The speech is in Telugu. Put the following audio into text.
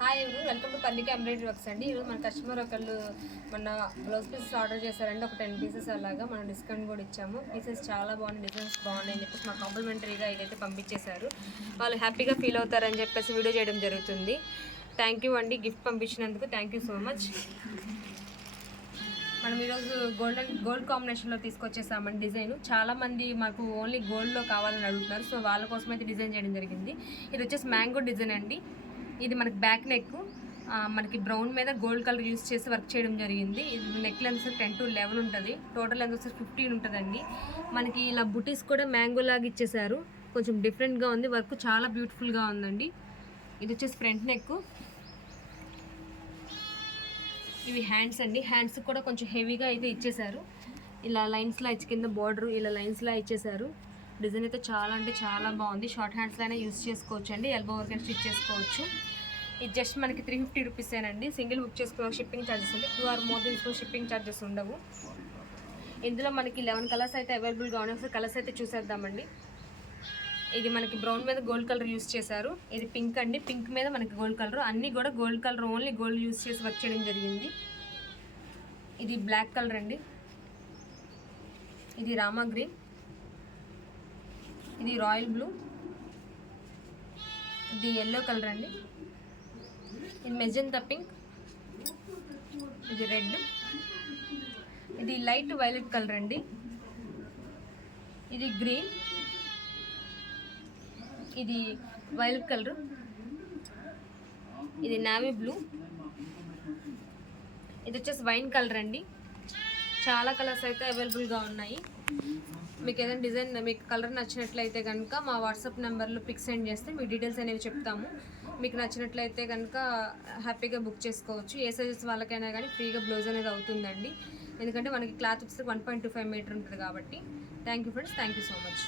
హాయ్ ఎవరు వెల్కమ్ టు పల్లిక ఎంబ్రాయిడరీ వర్క్స్ అండి. ఈరోజు మన కస్టమర్ ఒకళ్ళు మన బ్లౌజ్ పీసెస్ ఆర్డర్ చేశారండి. ఒక 10 పీసెస్ అలాగా మనం డిస్కౌంట్ కూడా ఇచ్చాము. పీసెస్ చాలా బాగున్నాయి, డిజైన్స్ బాగున్నాయి అని చెప్పేసి మాకు కాంప్లిమెంటరీగా ఇదైతే పంపించేశారు. వాళ్ళు హ్యాపీగా ఫీల్ అవుతారని చెప్పేసి వీడియో చేయడం జరుగుతుంది. థ్యాంక్ యూ అండి, గిఫ్ట్ పంపించినందుకు థ్యాంక్ యూ సో మచ్. మనం ఈరోజు గోల్డ్ కాంబినేషన్లో తీసుకొచ్చేసామండి. డిజైన్ చాలామంది మాకు ఓన్లీ గోల్డ్లో కావాలని అడుగుతున్నారు, సో వాళ్ళ కోసం అయితే డిజైన్ చేయడం జరిగింది. ఇది వచ్చేసి మ్యాంగో డిజైన్ అండి. ఇది మనకి బ్యాక్ నెక్, మనకి బ్రౌన్ మీద గోల్డ్ కలర్ యూస్ చేసి వర్క్ చేయడం జరిగింది. ఇది నెక్ లెంత్ 10 to 11 ఉంటుంది, టోటల్ లెంత్ వచ్చేసి 15 ఉంటుందండి. మనకి ఇలా బుటీస్ కూడా మ్యాంగో లాగా ఇచ్చేసారు, కొంచెం డిఫరెంట్గా ఉంది, వర్క్ చాలా బ్యూటిఫుల్గా ఉందండి. ఇది వచ్చేసి ఫ్రంట్ నెక్. ఇవి హ్యాండ్స్ అండి, హ్యాండ్స్ కూడా కొంచెం హెవీగా అయితే ఇచ్చేసారు. ఇలా లైన్స్లా ఇచ్చి కింద బార్డర్ ఇలా లైన్స్లా ఇచ్చేసారు. డిజైన్ అయితే చాలా అంటే చాలా బాగుంది. షార్ట్ హ్యాండ్స్లో అయినా యూస్ చేసుకోవచ్చు అండి, ఎల్బో వరకు స్టిచ్ చేసుకోవచ్చు. ఇది జస్ట్ మనకి 350 రూపీసేనండి. సింగిల్ బుక్ చేసుకున్న షిప్పింగ్ ఛార్జెస్ ఉంది. 2 or more తీసుకున్న షిప్పింగ్ ఛార్జెస్ ఉండవు. ఇందులో మనకి 11 కలర్స్ అయితే అవైలబుల్గా ఉన్నాయి. ఒకసారి కలర్స్ అయితే చూసేద్దామండి. ఇది మనకి బ్రౌన్ మీద గోల్డ్ కలర్ యూస్ చేశారు. ఇది పింక్ అండి, పింక్ మీద మనకి గోల్డ్ కలర్, అన్నీ కూడా gold colour, only gold use చేసి వర్క్ చేయడం జరిగింది. ఇది బ్లాక్ కలర్ అండి. ఇది రామా గ్రీన్. ఇది రాయల్ బ్లూ. ఇది ఎల్లో కలర్ అండి. ఇది మెజెంతా పింక్. ఇది రెడ్. ఇది లైట్ వైలెట్ కలర్ అండి. ఇది గ్రీన్. ఇది వైలెట్ కలర్. ఇది నావీ బ్లూ. ఇది వచ్చేసి వైన్ కలర్ అండి. చాలా కలర్స్ అయితే అవైలబుల్గా ఉన్నాయి. మీకు ఏదైనా డిజైన్, మీకు కలర్ నచ్చినట్లయితే కనుక మా వాట్సాప్ నెంబర్లో పిక్ సెండ్ చేస్తే మీ డీటెయిల్స్ అనేవి చెప్తాము. మీకు నచ్చినట్లయితే కనుక హ్యాపీగా బుక్ చేసుకోవచ్చు. ఏ సైజెస్ వాళ్ళకైనా కానీ ఫ్రీగా బ్లౌజ్ అనేది అవుతుందండి, ఎందుకంటే మనకి క్లాత్ వచ్చేసి 1.25 మీటర్ ఉంటుంది కాబట్టి. Thank you friends, thank you so much.